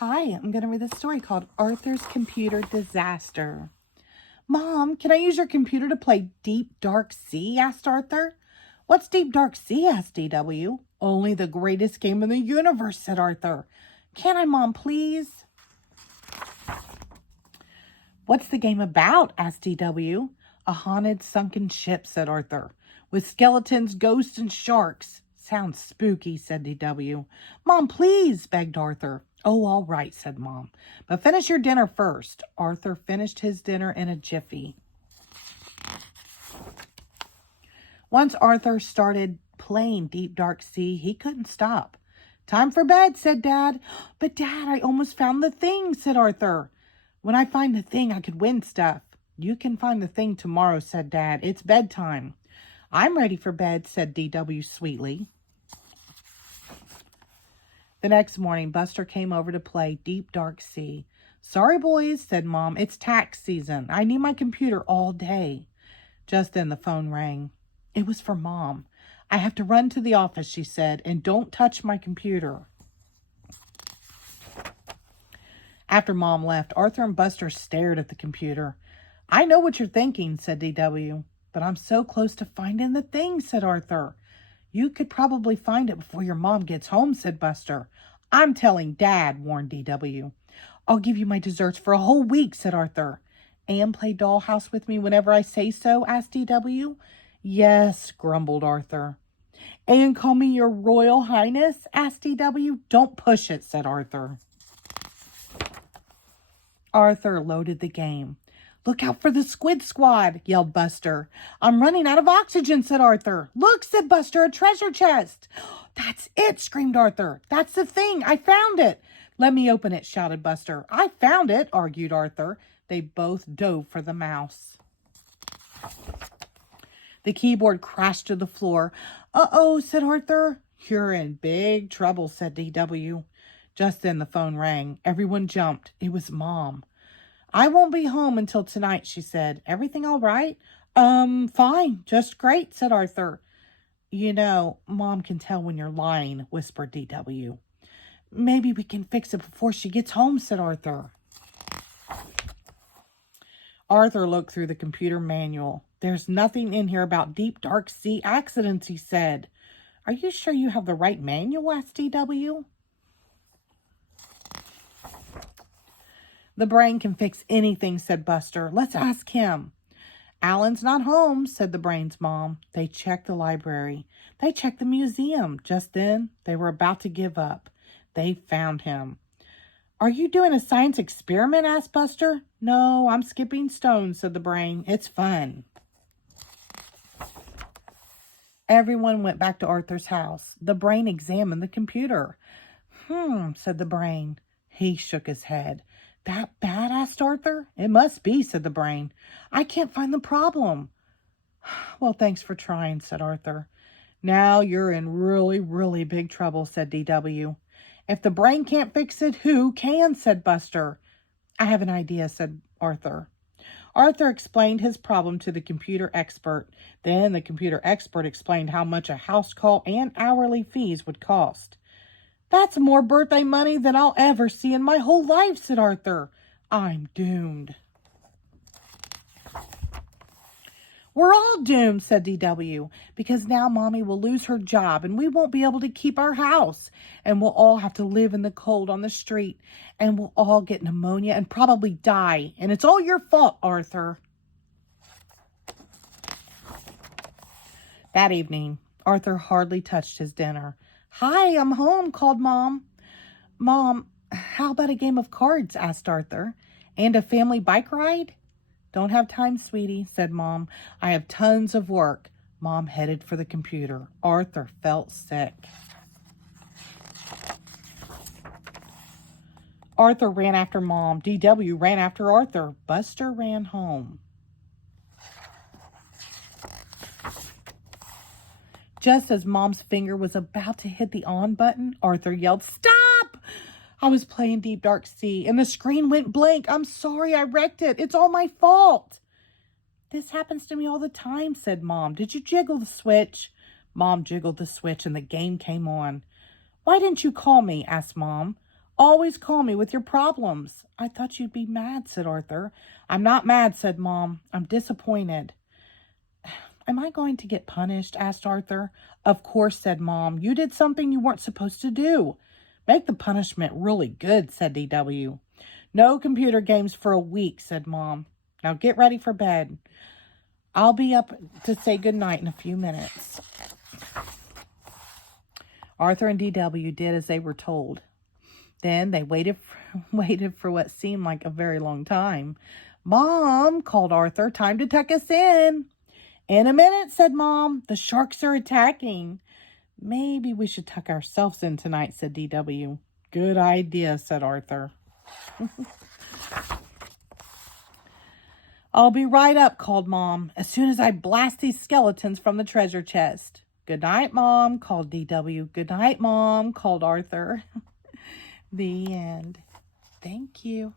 Hi, I'm going to read this story called Arthur's Computer Disaster. Mom, can I use your computer to play Deep Dark Sea? Asked Arthur. What's Deep Dark Sea? Asked DW. Only the greatest game in the universe, said Arthur. Can I, Mom, please? What's the game about? Asked DW. A haunted sunken ship, said Arthur, with skeletons, ghosts, and sharks. Sounds spooky, said DW. Mom, please, begged Arthur. Oh, all right, said Mom. But finish your dinner first. Arthur finished his dinner in a jiffy. Once Arthur started playing Deep Dark Sea, he couldn't stop. Time for bed, said Dad. But Dad, I almost found the thing, said Arthur. When I find the thing, I could win stuff. You can find the thing tomorrow, said Dad. It's bedtime. I'm ready for bed, said DW sweetly. The next morning, Buster came over to play Deep Dark Sea. Sorry, boys, said Mom. It's tax season. I need my computer all day. Just then the phone rang. It was for Mom. I have to run to the office, she said, and don't touch my computer. After Mom left, Arthur and Buster stared at the computer. I know what you're thinking, said DW, but I'm so close to finding the thing, said Arthur. You could probably find it before your mom gets home, said Buster. I'm telling Dad, warned DW. I'll give you my desserts for a whole week, said Arthur. And play dollhouse with me whenever I say so, asked DW. Yes, grumbled Arthur. And call me your Royal Highness, asked DW. Don't push it, said Arthur. Arthur loaded the game. Look out for the squid squad, yelled Buster. I'm running out of oxygen, said Arthur. Look, said Buster, a treasure chest. That's it, screamed Arthur. That's the thing. I found it. Let me open it, shouted Buster. I found it, argued Arthur. They both dove for the mouse. The keyboard crashed to the floor. Uh-oh, said Arthur. You're in big trouble, said DW. Just then the phone rang. Everyone jumped. It was Mom. I won't be home until tonight, she said. Everything all right? Fine. Just great, said Arthur. You know, Mom can tell when you're lying, whispered DW. Maybe we can fix it before she gets home, said Arthur. Arthur looked through the computer manual. There's nothing in here about Deep Dark Sea accidents, he said. Are you sure you have the right manual, asked DW? The brain can fix anything, said Buster. Let's ask him. Alan's not home, said the brain's mom. They checked the library. They checked the museum. Just then, they were about to give up. They found him. Are you doing a science experiment, asked Buster. No, I'm skipping stones, said the brain. It's fun. Everyone went back to Arthur's house. The brain examined the computer. Said the brain. He shook his head. That bad? Asked Arthur. It must be, said the brain. I can't find the problem. Well, thanks for trying, said Arthur. Now you're in really, really big trouble, said DW. If the brain can't fix it, who can? Said Buster. I have an idea, said Arthur. Arthur explained his problem to the computer expert. Then the computer expert explained how much a house call and hourly fees would cost. That's more birthday money than I'll ever see in my whole life, said Arthur. I'm doomed. We're all doomed, said DW, because now Mommy will lose her job and we won't be able to keep our house. And we'll all have to live in the cold on the street. And we'll all get pneumonia and probably die. And it's all your fault, Arthur. That evening, Arthur hardly touched his dinner. Hi, I'm home, called Mom. Mom, how about a game of cards, asked Arthur. And a family bike ride? Don't have time, sweetie, said Mom. I have tons of work. Mom headed for the computer. Arthur felt sick. Arthur ran after Mom. DW ran after Arthur. Buster ran home. Just as Mom's finger was about to hit the on button, Arthur yelled, Stop! I was playing Deep Dark Sea and the screen went blank. I'm sorry, I wrecked it. It's all my fault. This happens to me all the time, said Mom. Did you jiggle the switch? Mom jiggled the switch and the game came on. Why didn't you call me? Asked Mom. always call me with your problems." "I thought you'd be mad," said Arthur. "I'm not mad," said Mom. "I'm disappointed." "Am I going to get punished?" asked Arthur. "Of course," said Mom. "You did something you weren't supposed to do." "Make the punishment really good," said DW. "No computer games for a week," said Mom. "Now get ready for bed. I'll be up to say goodnight in a few minutes." Arthur and DW did as they were told. Then they waited for what seemed like a very long time. "Mom," called Arthur, "time to tuck us in." "In a minute," said Mom. "The sharks are attacking." "Maybe we should tuck ourselves in tonight," said DW. "Good idea," said Arthur. "I'll be right up," called Mom, "as soon as I blast these skeletons from the treasure chest." "Good night, Mom," called DW. "Good night, Mom," called Arthur. The end. Thank you.